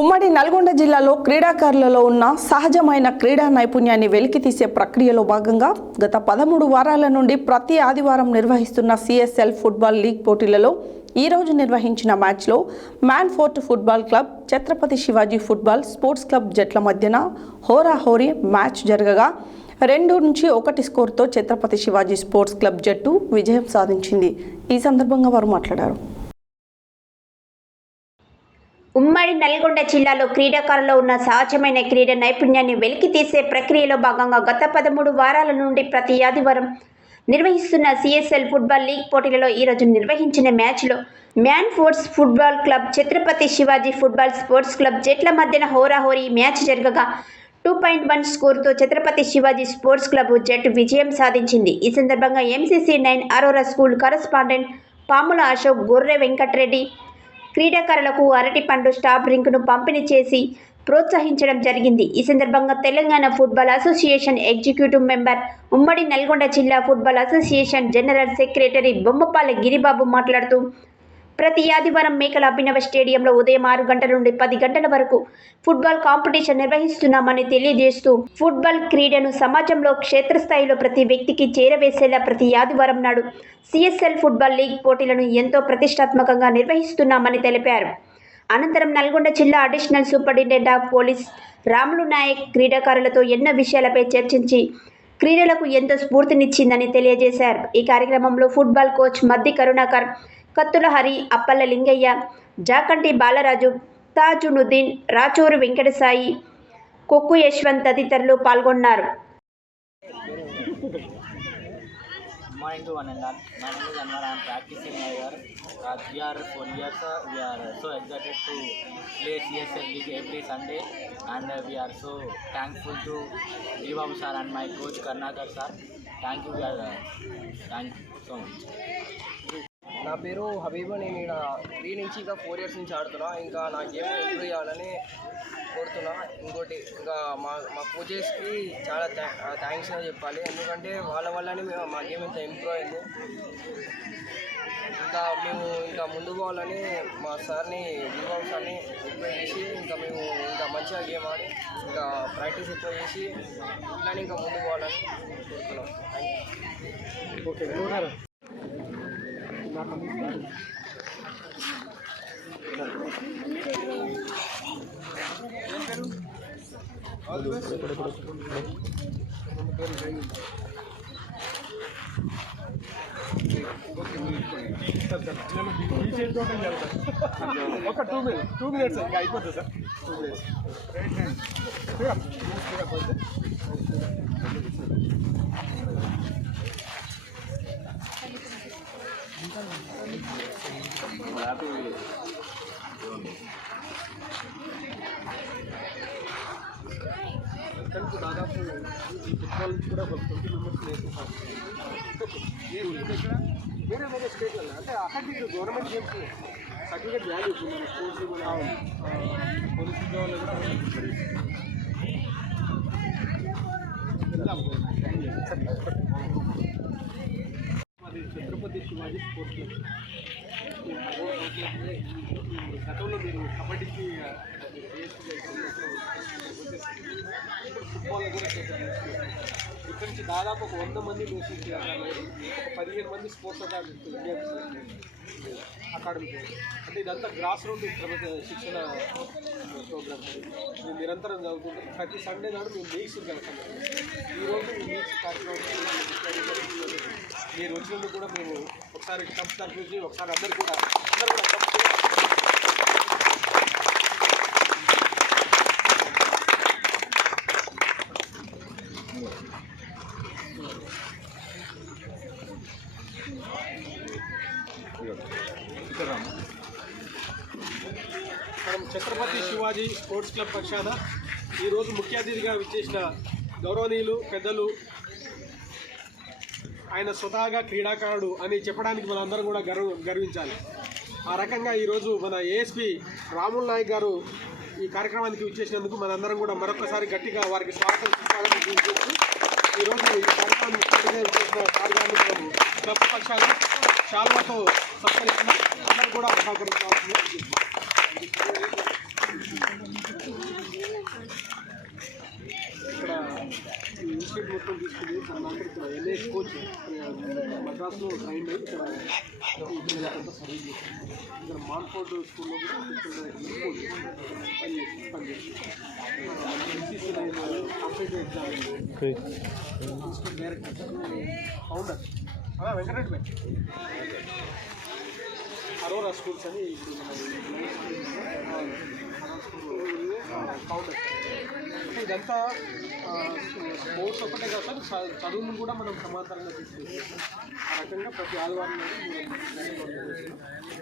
ఉమ్మడి నల్గొండ జిల్లాలో క్రీడాకారులలో ఉన్న సహజమైన క్రీడా నైపుణ్యాన్ని వెలికితీసే ప్రక్రియలో భాగంగా గత పదమూడు వారాల నుండి ప్రతి ఆదివారం నిర్వహిస్తున్న సిఎస్ఎల్ ఫుట్బాల్ లీగ్ పోటీలలో ఈ రోజు నిర్వహించిన మ్యాచ్లో man fort football club Chhatrapati Shivaji football sports club జట్ల మధ్యన హోరాహోరీ మ్యాచ్ జరగగా రెండు నుంచి ఒకటి స్కోర్తో ఛత్రపతి శివాజీ స్పోర్ట్స్ క్లబ్ జట్టు విజయం సాధించింది. ఈ సందర్భంగా వారు మాట్లాడారు. ఉమ్మడి నల్గొండ జిల్లాలో క్రీడాకారుల్లో ఉన్న సహజమైన క్రీడ నైపుణ్యాన్ని వెలికి తీసే ప్రక్రియలో భాగంగా గత పదమూడు వారాల నుండి ప్రతి ఆదివారం నిర్వహిస్తున్న సిఎస్ఎల్ ఫుట్బాల్ లీగ్ పోటీలలో ఈరోజు నిర్వహించిన మ్యాచ్లో man forts football club Chhatrapati Shivaji football sports club జట్ల మధ్యన హోరాహోరీ మ్యాచ్ జరగగా టూ పాయింట్ వన్ స్కోర్తో ఛత్రపతి శివాజీ స్పోర్ట్స్ క్లబ్ జట్టు విజయం సాధించింది. ఈ సందర్భంగా MCC nine Aurora school correspondent Pamula Ashok Gorre Venkatreddy క్రీడాకారులకు అరటిపండు స్టాప్ డ్రింక్ను పంపిణీ చేసి ప్రోత్సహించడం జరిగింది. ఈ సందర్భంగా Telangana football association executive member ఉమ్మడి నల్గొండ జిల్లా football association general secretary Bommapala Giribabu మాట్లాడుతూ ప్రతి ఆదివారం మేకల అభినవ స్టేడియంలో ఉదయం ఆరు గంటల నుండి పది గంటల వరకు ఫుట్బాల్ కాంపిటీషన్ నిర్వహిస్తున్నామని తెలియజేస్తూ ఫుట్బాల్ క్రీడను సమాజంలో క్షేత్రస్థాయిలో ప్రతి వ్యక్తికి చేరవేసేలా ప్రతి ఆదివారం నాడు సిఎస్ఎల్ ఫుట్బాల్ లీగ్ పోటీలను ఎంతో ప్రతిష్టాత్మకంగా నిర్వహిస్తున్నామని తెలిపారు. అనంతరం నల్గొండ జిల్లా additional superintendent of police Ramulu Nayak క్రీడాకారులతో ఎన్నో విషయాలపై చర్చించి క్రీడలకు ఎంతో స్ఫూర్తినిచ్చిందని తెలియజేశారు. ఈ కార్యక్రమంలో ఫుట్బాల్ కోచ్ మద్ది కరుణాకర్ కత్తుల హరి అప్పల్ల లింగయ్య జాకంటి బాలరాజు తాజునుద్దీన్ రాచూరు వెంకటసాయి కొక్కు యశ్వంత్ తదితరులు పాల్గొన్నారు. Sir thank you so much నా పేరు హబీబు నేను ఇక్కడ త్రీ నుంచి ఇంకా ఫోర్ ఇయర్స్ నుంచి ఆడుతున్నా. ఇంకా నా గేమ్ ఇంప్రూవ్ చేయాలని కోరుతున్నా. ఇంకోటి ఇంకా మా మా కోచెస్కి చాలా థ్యాంక్స్ అని చెప్పాలి. ఎందుకంటే వాళ్ళ వల్లనే మేము మా గేమ్ ఇంత ఇంప్రూవ్ అయింది. ఇంకా మేము ఇంకా ముందు పోవాలని మా సార్ని దివాబు సార్ని ఎక్కువ చేసి ఇంకా మేము ఇంకా మంచిగా గేమ్ ఆడి ఇంకా ప్రాక్టీస్ ఎక్కువ చేసి ఇట్లానే ఇంకా ముందు పోవాలని కోరుతున్నాం. థ్యాంక్ యూ ఒక టూ మినిట్స్ టూ మినిట్స్ ఇంకా అయిపోతుంది సార్. టూ మినిట్స్ దాదాపు ఈ ఫుట్బాల్ నుంచి కూడా ఒక ట్వంటీ మెంబర్స్ నేర్చుకుంటారు ఏ ఊళ్ళో ఇక్కడ వేరే వేరే స్టేట్లలో అంటే academic government games certificate value ఇప్పుడు మన స్పోర్ట్స్ మన పోలీస్ ఉద్యోగాలు కూడా వెళ్దాం అది ఛత్రపతి శివాజీ స్పోర్ట్స్ క్లబ్ గతంలో మీరు కబడ్డీకి ఫుట్బాల్ కూడా చేశారు. ఇక్కడ నుంచి దాదాపు ఒక వంద మంది నేషనల్ పదిహేను మంది స్పోర్ట్స్ అకాడమీ ఇండియా అకాడమీ అంటే ఇదంతా గ్రాస్ రూట్ శిక్షణ ప్రోగ్రామ్ మేము నిరంతరం చదువుకుంటాం. ప్రతి సండే నాడు మేము మీక్స్ జరుగుతాం ఈరోజు మీక్స్ కార్యక్రమం మీరు వచ్చినందుకు కూడా మేము ఒకసారి కప్ తరఫు ఒకసారి అందరు కూడా అందరూ కూడా మనం ఛత్రపతి శివాజీ స్పోర్ట్స్ క్లబ్ పక్షాన ఈరోజు ముఖ్య అతిథిగా విచ్చేసిన గౌరవనీయులు పెద్దలు ఆయన స్వతహాగా క్రీడాకారుడు అని చెప్పడానికి మనందరం కూడా గర్వ గర్వించాలి. ఆ రకంగా ఈరోజు మన ఏఎస్పి రాముల్ నాయక్ గారు ఈ కార్యక్రమానికి విచ్చేసినందుకు మనందరం కూడా మరొకసారి గట్టిగా వారికి స్వాగతం ఈరోజు ఈ కార్యక్రమాన్ని ముఖ్యంగా విచ్చేసిన మనం సత్కరిస్తున్నాం అందరూ కూడా సహకరించాల్సింది ఇక్కడ ఇన్స్టిట్యూట్ మొత్తం తీసుకుని తనంతా ఇక్కడ ఎన్ఏఎస్ కోచ్ మద్రాస్లో ట్రైన్ అయ్యి ఇక్కడ పిల్లలకంతా సర్వీస్ చేస్తుంది ఇక్కడ మార్ఫోర్డ్ స్కూల్లో కూడా ఫిజికల్ కోచ్ పనిచేస్తుంది పనిచేస్తుంది NCC nine competitive exam institute director founder Venkatareddy Aurora schools అని ఇప్పుడు అంటే ఇదంతా స్పోర్ట్స్ ఒకటే కాదు సార్ చదువును కూడా మనం సమాంతరంగా తీసుకుంటాం ఆ రకంగా ప్రతి ఆదివారం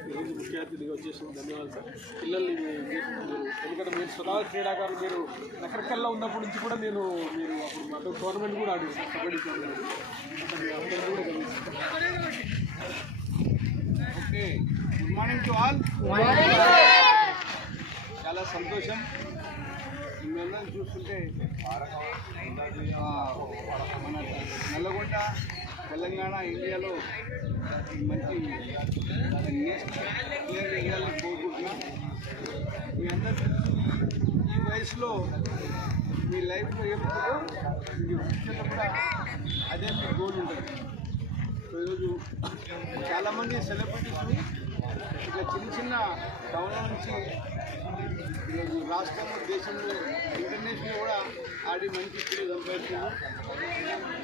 ఈరోజు ముఖ్య అతిథిగా వచ్చేసిన ధన్యవాదాలు సార్. పిల్లల్ని ఎందుకంటే మీరు స్వతహా క్రీడాకారులు మీరు రకరకాల్లో ఉన్నప్పటి నుంచి కూడా నేను మీరు అప్పుడు మాతో టోర్నమెంట్ కూడా ఆడారు సార్ కబడ్డీ టోర్నమెంట్ అక్కడ మీ అందరూ కూడా గమనిస్తాం okay good morning to all చాలా సంతోషం. మిమ్మల్ని చూస్తుంటే మన నల్లగొండ తెలంగాణ ఇండియాలో మంచి నెక్స్ట్ ప్లేయర్ వేయాలని కోరుకుంటున్నా మీ అందరూ ఈ వయసులో మీ లైఫ్లో ఏముంటుందో మీ ఫ్యూచర్లో కూడా అదే మీ గోల్ ఉంటుంది. ఈరోజు చాలామంది సెలబ్రిటీస్ ఇట్లా చిన్న చిన్న టౌన్ల నుంచి ఈరోజు రాష్ట్రంలో దేశంలో ఇంటర్నేషనల్ కూడా ఆడి మంచి పేరు సంపాదిస్తున్నారు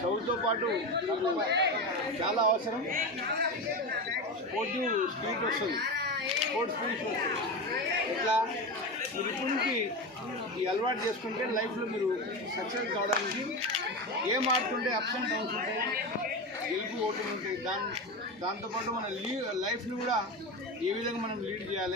చదువుతో పాటు ఈరోజు చాలా అవసరం. స్పోర్ట్స్ స్పీడ్ వస్తుంది. స్పోర్ట్స్ స్పిరిట్ వస్తుంది. ఇట్లా మీరు ఇప్పటికి ఈ అలవాటు చేసుకుంటే లైఫ్లో మీరు సక్సెస్ కావడానికి ఏం ఆడుతుంటే అప్స్ అండ్ డౌన్స్ ఉంటాయి గెలుపు ఓటమి ఉంటాయి దాని దాంతోపాటు మన లీ లైఫ్ని కూడా ఏ విధంగా మనం లీడ్ చేయాలి